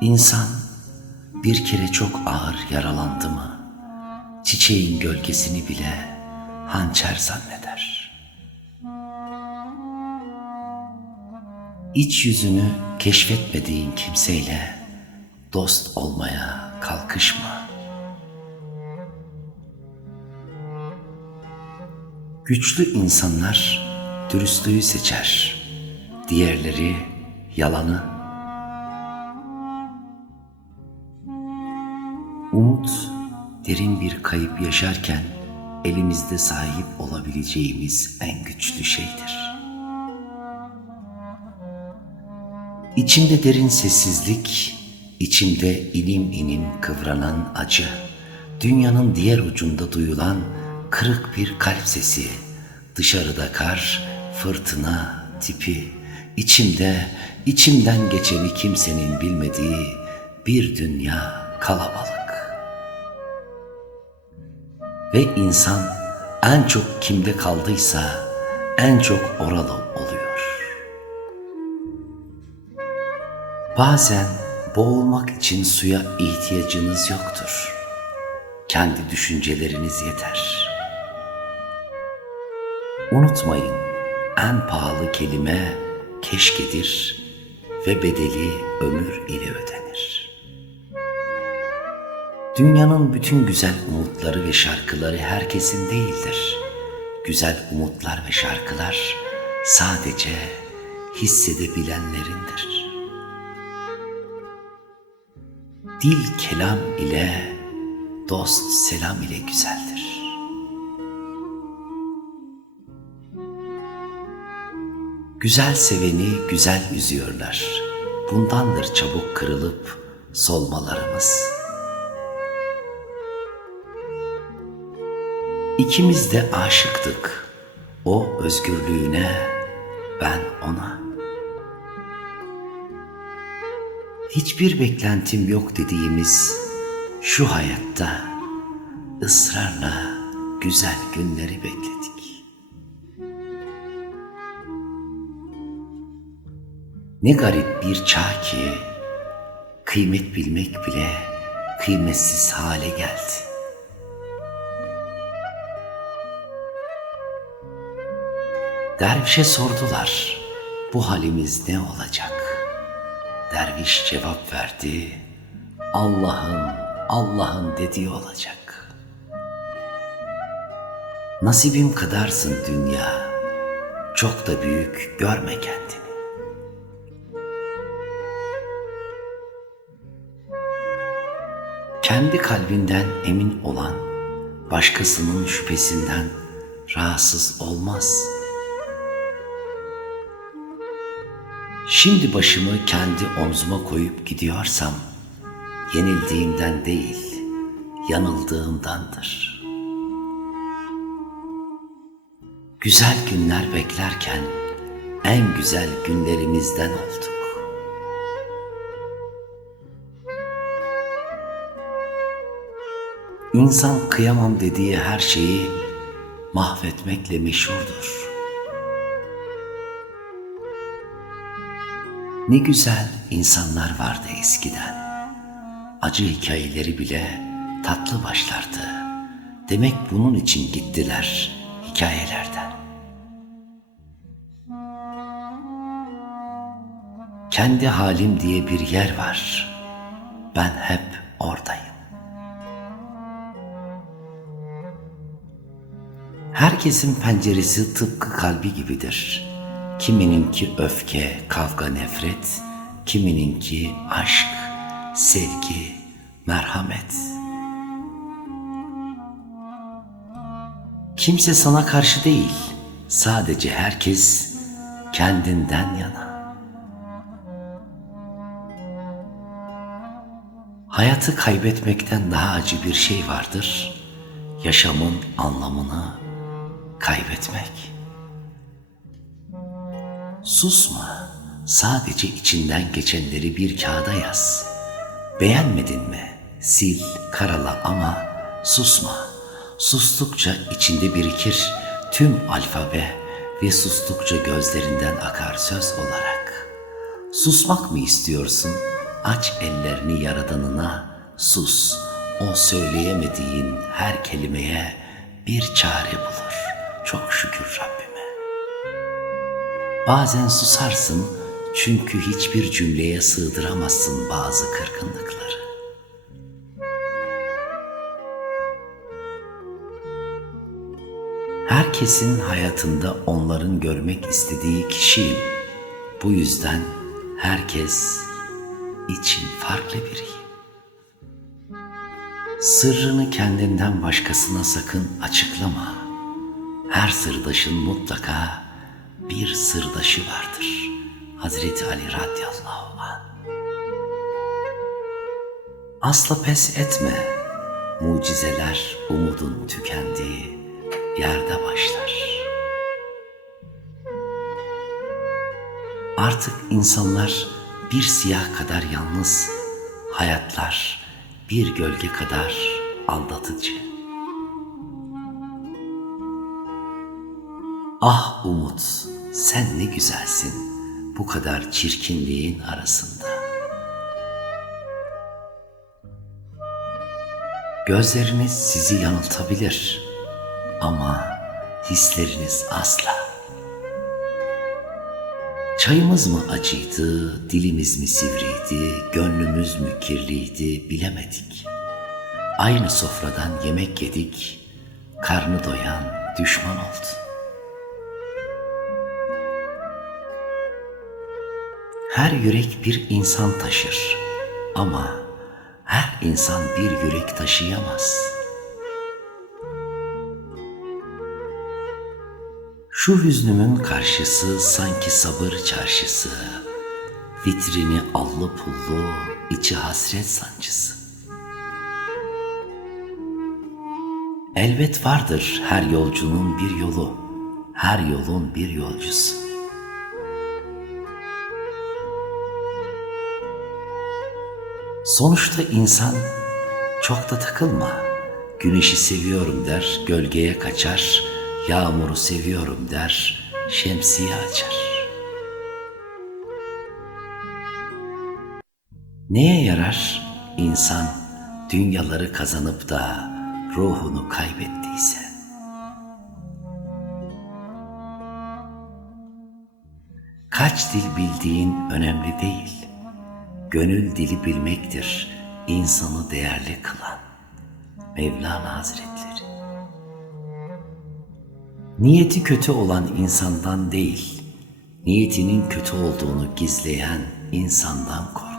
İnsan bir kere çok ağır yaralandı mı, çiçeğin gölgesini bile hançer zanneder. İç yüzünü keşfetmediğin kimseyle dost olmaya kalkışma. Güçlü insanlar dürüstlüğü seçer, diğerleri yalanı. Umut derin bir kayıp yaşarken elimizde sahip olabileceğimiz en güçlü şeydir. İçimde derin sessizlik, içimde inim inim kıvranan acı, dünyanın diğer ucunda duyulan kırık bir kalp sesi, dışarıda kar, fırtına, tipi, içimde, içimden geçeni kimsenin bilmediği bir dünya kalabalık. Ve insan en çok kimde kaldıysa en çok oralı oluyor. Bazen boğulmak için suya ihtiyacınız yoktur. Kendi düşünceleriniz yeter. Unutmayın, en pahalı kelime keşkedir ve bedeli ömür ile ödenir. Dünyanın bütün güzel umutları ve şarkıları herkesin değildir. Güzel umutlar ve şarkılar sadece hissedebilenlerindir. Dil kelam ile, dost selam ile güzeldir. Güzel seveni güzel üzüyorlar. Bundandır çabuk kırılıp solmalarımız. İkimiz de aşıktık. O özgürlüğüne, ben ona. Hiçbir beklentim yok dediğimiz şu hayatta ısrarla güzel günleri bekledik. Ne garip bir çağ ki kıymet bilmek bile kıymetsiz hale geldi. Dervişe sordular, bu halimiz ne olacak? Derviş cevap verdi, Allah'ın, Allah'ın dediği olacak. Nasibim kadarsın dünya, çok da büyük görme kendini. Kendi kalbinden emin olan, başkasının şüphesinden rahatsız olmaz.'' Şimdi başımı kendi omzuma koyup gidiyorsam yenildiğimden değil, yanıldığımdandır. Güzel günler beklerken en güzel günlerimizden olduk. İnsan kıyamam dediği her şeyi mahvetmekle meşhurdur. Ne güzel insanlar vardı eskiden. Acı hikayeleri bile tatlı başlardı. Demek bunun için gittiler hikayelerden. Kendi halim diye bir yer var. Ben hep oradayım. Herkesin penceresi tıpkı kalbi gibidir.'' Kimininki öfke, kavga, nefret, kimininki aşk, sevgi, merhamet. Kimse sana karşı değil, sadece herkes kendinden yana. Hayatı kaybetmekten daha acı bir şey vardır. Yaşamın anlamını kaybetmek. Susma, sadece içinden geçenleri bir kağıda yaz. Beğenmedin mi? Sil, karala ama susma. Sustukça içinde birikir tüm alfabe ve sustukça gözlerinden akar söz olarak. Susmak mı istiyorsun aç ellerini yaradanına, sus. O söyleyemediğin her kelimeye bir çare bulur. Çok şükür Rabbime. Bazen susarsın çünkü hiçbir cümleye sığdıramazsın bazı kırgınlıkları. Herkesin hayatında onların görmek istediği kişiyim. Bu yüzden herkes için farklı biriyim. Sırrını kendinden başkasına sakın açıklama. Her sırdaşın mutlaka bir sırdaşı vardır. Hazreti Ali radıyallahu anh. Asla pes etme. Mucizeler umudun tükendiği yerde başlar. Artık insanlar bir siyah kadar yalnız, hayatlar bir gölge kadar aldatıcı. Ah Umut, sen ne güzelsin bu kadar çirkinliğin arasında. Gözleriniz sizi yanıltabilir ama hisleriniz asla. Çayımız mı acıydı, dilimiz mi sivriydi, gönlümüz mü kirliydi bilemedik. Aynı sofradan yemek yedik, karnı doyan düşman oldu. Her yürek bir insan taşır ama her insan bir yürek taşıyamaz. Şu hüznümün karşısı sanki sabır çarşısı, vitrini allı pullu, içi hasret sancısı. Elbet vardır her yolcunun bir yolu, her yolun bir yolcusu. Sonuçta insan çok da takılma. Güneşi seviyorum der, gölgeye kaçar. Yağmuru seviyorum der, şemsiye açar. Neye yarar insan dünyaları kazanıp da ruhunu kaybettiyse? Kaç dil bildiğin önemli değil. Gönül dili bilmektir insanı değerli kılan. Mevlana Hazretleri. Niyeti kötü olan insandan değil, niyetinin kötü olduğunu gizleyen insandan kork.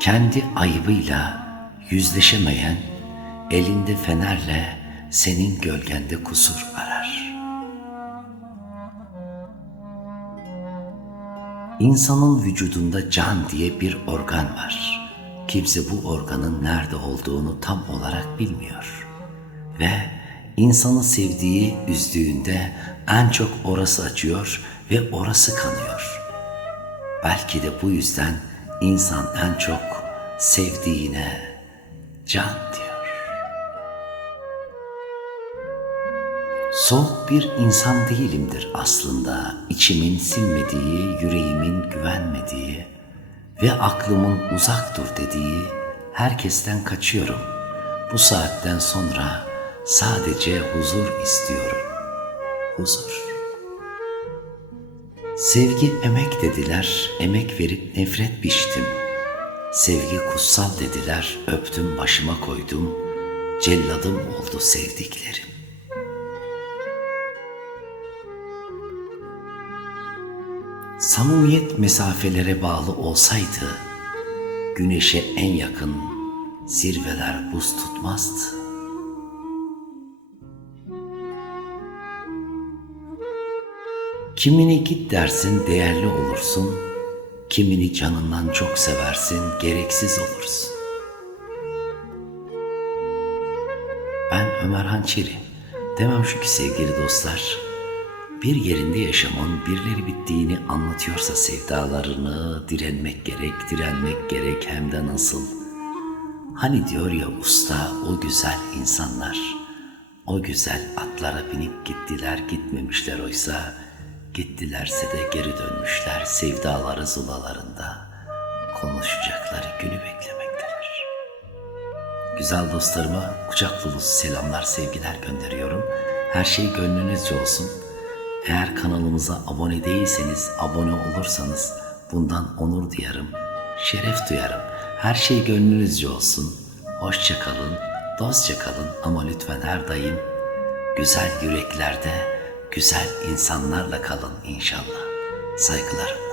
Kendi ayıbıyla yüzleşemeyen, elinde fenerle senin gölgende kusur arar. İnsanın vücudunda can diye bir organ var. Kimse bu organın nerede olduğunu tam olarak bilmiyor. Ve insanı sevdiği, üzdüğünde en çok orası acıyor ve orası kanıyor. Belki de bu yüzden insan en çok sevdiğine can Soğuk bir insan değilimdir aslında. İçimin sinmediği, yüreğimin güvenmediği ve aklımın uzak dur dediği herkesten kaçıyorum. Bu saatten sonra sadece huzur istiyorum. Huzur. Sevgi emek dediler, emek verip nefret biçtim. Sevgi kutsal dediler, öptüm başıma koydum. Celladım oldu sevdiklerim. Samimiyet mesafelere bağlı olsaydı, güneşe en yakın zirveler buz tutmazdı. Kimini git dersin değerli olursun, kimini canından çok seversin gereksiz olursun. Ben Ömer Hançeri. Demem şu ki sevgili dostlar, bir yerinde yaşamın birileri bittiğini anlatıyorsa sevdalarını direnmek gerek, direnmek gerek hem de nasıl. Hani diyor ya usta o güzel insanlar, o güzel atlara binip gittiler gitmemişler oysa Gittilerse de geri dönmüşler sevdaları zulalarında. Konuşacakları günü beklemekteler. Güzel dostlarıma kucak dolusu selamlar, sevgiler gönderiyorum. Her şey gönlünüzce olsun. Eğer kanalımıza abone değilseniz, abone olursanız bundan onur duyarım, şeref duyarım. Her şey gönlünüzce olsun. Hoşça kalın, dostça kalın ama lütfen her daim güzel yüreklerde, güzel insanlarla kalın inşallah. Saygılarım.